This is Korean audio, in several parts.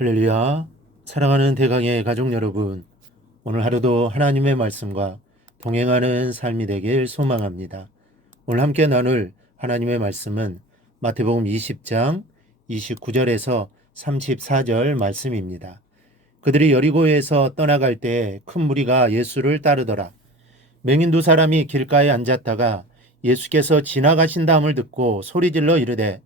할렐루야. 사랑하는 대강의 가족 여러분, 오늘 하루도 하나님의 말씀과 동행하는 삶이 되길 소망합니다. 오늘 함께 나눌 하나님의 말씀은 마태복음 20장 29절에서 34절 말씀입니다. 그들이 여리고에서 떠나갈 때 큰 무리가 예수를 따르더라. 맹인 두 사람이 길가에 앉았다가 예수께서 지나가신다함을 듣고 소리질러 이르되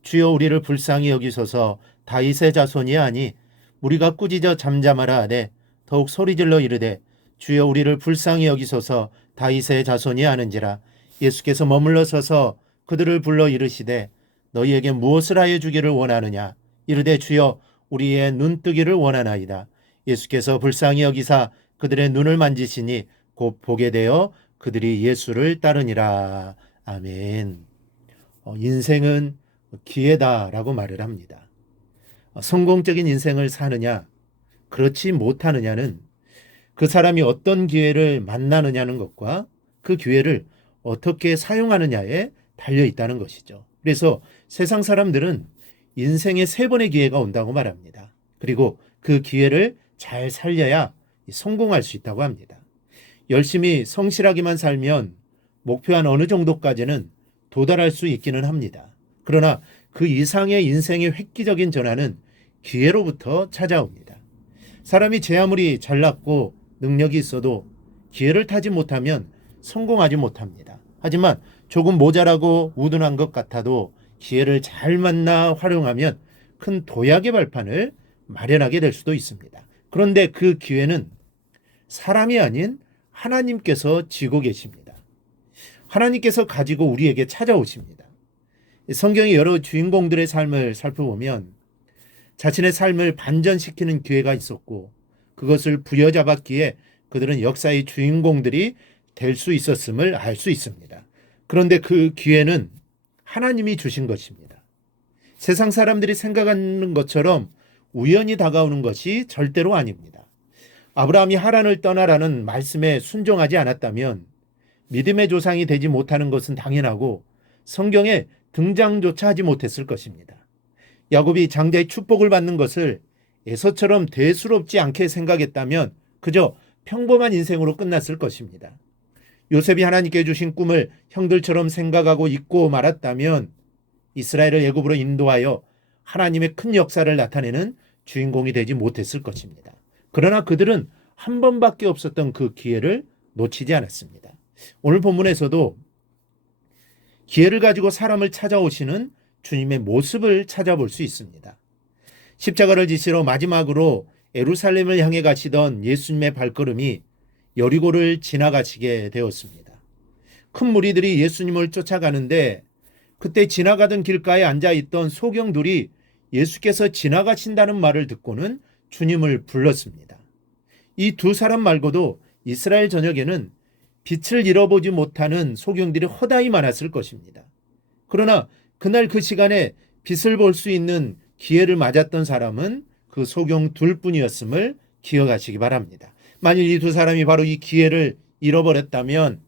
주여 우리를 불쌍히 여기소서 다윗의 자손이 아니 무리가 꾸짖어 잠잠하라 하되 더욱 소리질러 이르되 주여 우리를 불쌍히 여기소서 다윗의 자손이 아는지라. 예수께서 머물러 서서 그들을 불러 이르시되 너희에게 무엇을 하여 주기를 원하느냐. 이르되 주여 우리의 눈뜨기를 원하나이다. 예수께서 불쌍히 여기사 그들의 눈을 만지시니 곧 보게 되어 그들이 예수를 따르니라. 아멘. 인생은 기회다라고 말을 합니다. 성공적인 인생을 사느냐, 그렇지 못하느냐는 그 사람이 어떤 기회를 만나느냐는 것과 그 기회를 어떻게 사용하느냐에 달려 있다는 것이죠. 그래서 세상 사람들은 인생에 3번의 기회가 온다고 말합니다. 그리고 그 기회를 잘 살려야 성공할 수 있다고 합니다. 열심히 성실하기만 살면 목표한 어느 정도까지는 도달할 수 있기는 합니다. 그러나 그 이상의 인생의 획기적인 전환은 기회로부터 찾아옵니다. 사람이 제 아무리 잘났고 능력이 있어도 기회를 타지 못하면 성공하지 못합니다. 하지만 조금 모자라고 우둔한 것 같아도 기회를 잘 만나 활용하면 큰 도약의 발판을 마련하게 될 수도 있습니다. 그런데 그 기회는 사람이 아닌 하나님께서 쥐고 계십니다. 하나님께서 가지고 우리에게 찾아오십니다. 성경의 여러 주인공들의 삶을 살펴보면 자신의 삶을 반전시키는 기회가 있었고 그것을 부여잡았기에 그들은 역사의 주인공들이 될 수 있었음을 알 수 있습니다. 그런데 그 기회는 하나님이 주신 것입니다. 세상 사람들이 생각하는 것처럼 우연히 다가오는 것이 절대로 아닙니다. 아브라함이 하란을 떠나라는 말씀에 순종하지 않았다면 믿음의 조상이 되지 못하는 것은 당연하고 성경에 등장조차 하지 못했을 것입니다. 야곱이 장자의 축복을 받는 것을 에서처럼 대수롭지 않게 생각했다면 그저 평범한 인생으로 끝났을 것입니다. 요셉이 하나님께 주신 꿈을 형들처럼 생각하고 잊고 말았다면 이스라엘을 애굽으로 인도하여 하나님의 큰 역사를 나타내는 주인공이 되지 못했을 것입니다. 그러나 그들은 한 번밖에 없었던 그 기회를 놓치지 않았습니다. 오늘 본문에서도 기회를 가지고 사람을 찾아오시는 주님의 모습을 찾아볼 수 있습니다. 십자가를 지시러 마지막으로 예루살렘을 향해 가시던 예수님의 발걸음이 여리고를 지나가시게 되었습니다. 큰 무리들이 예수님을 쫓아가는데 그때 지나가던 길가에 앉아있던 소경들이 예수께서 지나가신다는 말을 듣고는 주님을 불렀습니다. 이 두 사람 말고도 이스라엘 전역에는 빛을 잃어보지 못하는 소경들이 허다히 많았을 것입니다. 그러나 그날 그 시간에 빛을 볼 수 있는 기회를 맞았던 사람은 그 소경 둘뿐이었음을 기억하시기 바랍니다. 만일 이 두 사람이 바로 이 기회를 잃어버렸다면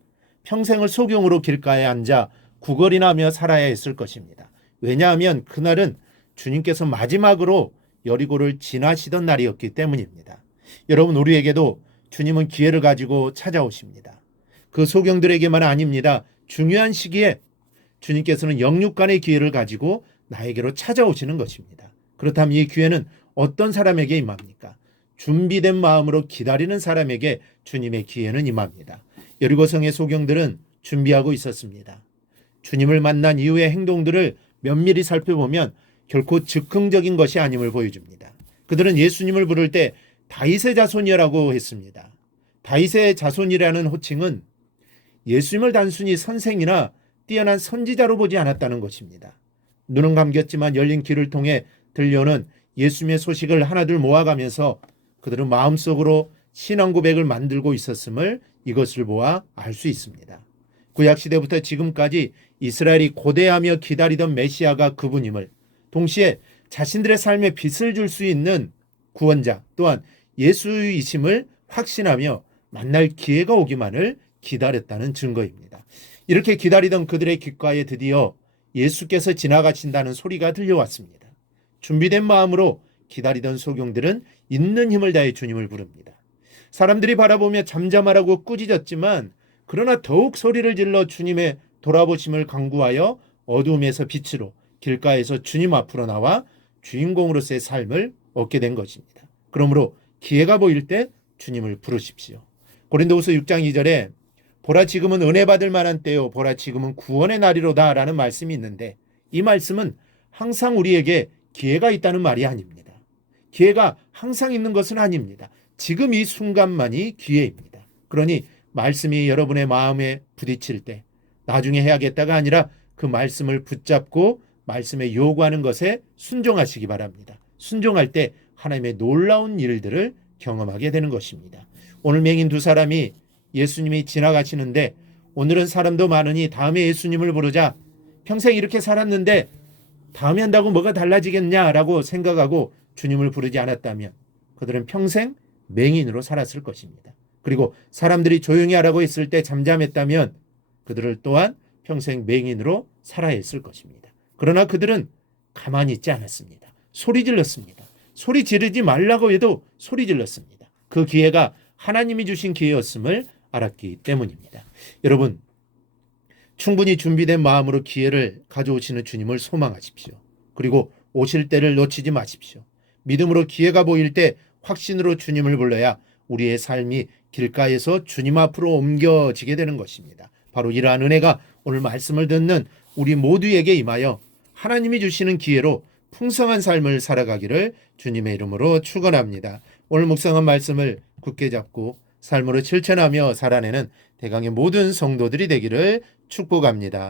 평생을 소경으로 길가에 앉아 구걸이나 하며 살아야 했을 것입니다. 왜냐하면 그날은 주님께서 마지막으로 여리고를 지나시던 날이었기 때문입니다. 여러분, 우리에게도 주님은 기회를 가지고 찾아오십니다. 그 소경들에게만 아닙니다. 중요한 시기에 주님께서는 영육간의 기회를 가지고 나에게로 찾아오시는 것입니다. 그렇다면 이 기회는 어떤 사람에게 임합니까? 준비된 마음으로 기다리는 사람에게 주님의 기회는 임합니다. 여리고성의 소경들은 준비하고 있었습니다. 주님을 만난 이후의 행동들을 면밀히 살펴보면 결코 즉흥적인 것이 아님을 보여줍니다. 그들은 예수님을 부를 때 다윗의 자손이라고 했습니다. 다윗의 자손이라는 호칭은 예수님을 단순히 선생이나 뛰어난 선지자로 보지 않았다는 것입니다. 눈은 감겼지만 열린 귀를 통해 들려오는 예수님의 소식을 하나둘 모아가면서 그들은 마음속으로 신앙 고백을 만들고 있었음을 이것을 보아 알 수 있습니다. 구약시대부터 지금까지 이스라엘이 고대하며 기다리던 메시아가 그분임을, 동시에 자신들의 삶에 빛을 줄 수 있는 구원자 또한 예수이심을 확신하며 만날 기회가 오기만을 기다렸다는 증거입니다. 이렇게 기다리던 그들의 귓가에 드디어 예수께서 지나가신다는 소리가 들려왔습니다. 준비된 마음으로 기다리던 소경들은 있는 힘을 다해 주님을 부릅니다. 사람들이 바라보며 잠잠하라고 꾸짖었지만 그러나 더욱 소리를 질러 주님의 돌아보심을 강구하여 어두움에서 빛으로 길가에서 주님 앞으로 나와 주인공으로서의 삶을 얻게 된 것입니다. 그러므로 기회가 보일 때 주님을 부르십시오. 고린도후서 6장 2절에 보라 지금은 은혜 받을 만한 때요 보라 지금은 구원의 날이로다 라는 말씀이 있는데 이 말씀은 항상 우리에게 기회가 있다는 말이 아닙니다. 기회가 항상 있는 것은 아닙니다. 지금 이 순간만이 기회입니다. 그러니 말씀이 여러분의 마음에 부딪힐 때 나중에 해야겠다가 아니라 그 말씀을 붙잡고 말씀에 요구하는 것에 순종하시기 바랍니다. 순종할 때 하나님의 놀라운 일들을 경험하게 되는 것입니다. 오늘 맹인 두 사람이 예수님이 지나가시는데 오늘은 사람도 많으니 다음에 예수님을 부르자 평생 이렇게 살았는데 다음에 한다고 뭐가 달라지겠냐라고 생각하고 주님을 부르지 않았다면 그들은 평생 맹인으로 살았을 것입니다. 그리고 사람들이 조용히 하라고 했을 때 잠잠했다면 그들을 또한 평생 맹인으로 살아야 했을 것입니다. 그러나 그들은 가만히 있지 않았습니다. 소리 질렀습니다. 소리 지르지 말라고 해도 소리 질렀습니다. 그 기회가 하나님이 주신 기회였음을 알았기 때문입니다. 여러분, 충분히 준비된 마음으로 기회를 가져오시는 주님을 소망하십시오. 그리고 오실 때를 놓치지 마십시오. 믿음으로 기회가 보일 때 확신으로 주님을 불러야 우리의 삶이 길가에서 주님 앞으로 옮겨지게 되는 것입니다. 바로 이러한 은혜가 오늘 말씀을 듣는 우리 모두에게 임하여 하나님이 주시는 기회로 풍성한 삶을 살아가기를 주님의 이름으로 축원합니다. 오늘 묵상한 말씀을 굳게 잡고 삶으로 실천하며 살아내는 대강의 모든 성도들이 되기를 축복합니다.